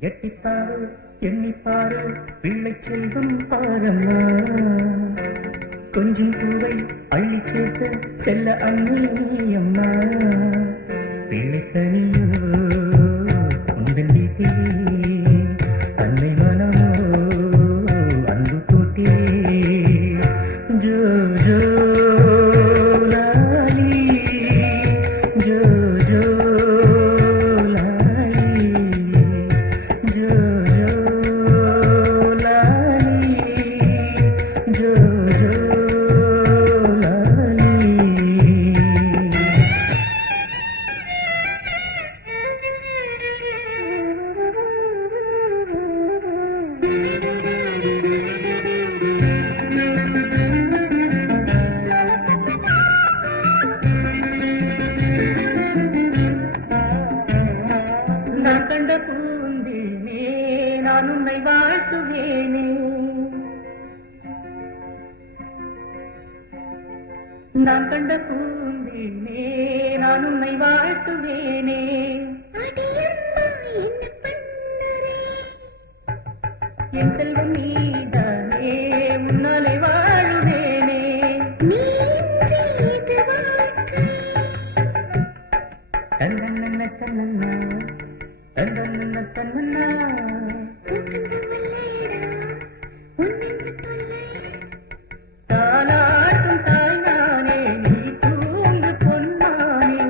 எட்டிப்பாரு எண்ணிப்பாரு பிள்ளை செல்வம் பாரம்மா கொஞ்சம் பூவை அள்ளி சேர்த்த செல்ல அண்ணி அம்மா பிள்ளை தனியோ உந்தன் வீட்டிலே அன்னை மனமோ அன்பு கூட்டிலே ஜோ ஜோ லாலி ஜோ ஜோ நான் கண்ட பூந்தேனே நான் உன்னை வாழ்த்துவேனே நான் கண்ட பூந்தேனே நான் உன்னை வாழ்த்துவேனே என் செல்வம் நீதானே முன்னாலே வாழுவேனே தன்னன்ன தன்னன்னா தன்னன்ன தன்னன்னா தாலாட்டும் தாய்நானே நீ தூங்கு பொன்மானே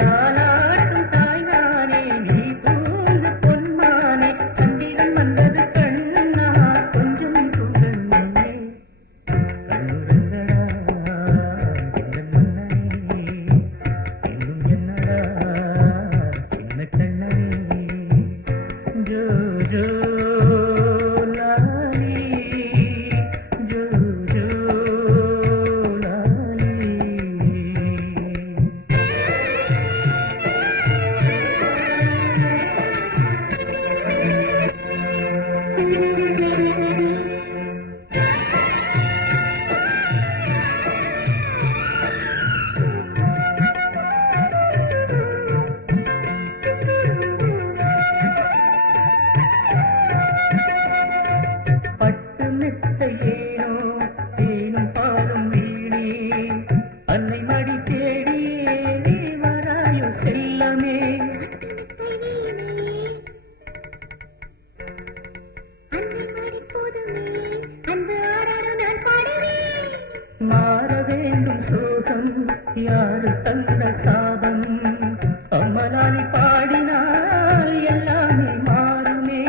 தாலாட்டும் தாய்நானே நீ தூங்கு பொன்மானே சந்திரன் வந்தது கண்ணா கொஞ்சம் தூங்கண்ணே கண்ணுறங்கடா இந்த மன்னனே இன்னும் என்னடா சின்ன கண்ணனே ஜோ ஜோ லாலி ஜோ ஜோ லாலி பட்டு மெத்தையேனோ தேனும் பாலும் வீணே அன்னை மடி தேடியே வராயோ செல்லமே மாற வேண்டும் சோகம் யாரு தந்த சாபம் அம்மலாலி பாடினால் எல்லாமே மாறுமே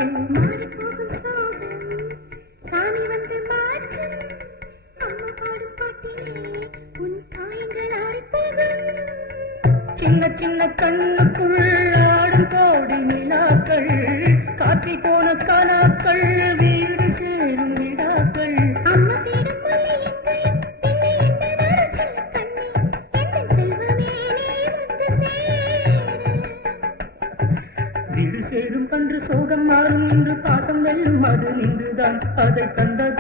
சின்ன சின்ன கண்ணுக்குள் ஆடும் கோடி நிலாக்கள் காற்றி போன கனாக்கள் வீடு சேரும் விடாக்கள் வீடு சேரும் கன்று சோகம் மாறும் இன்று பாசம் வெல்லும் அது நின்றுதான் அதை கண்டது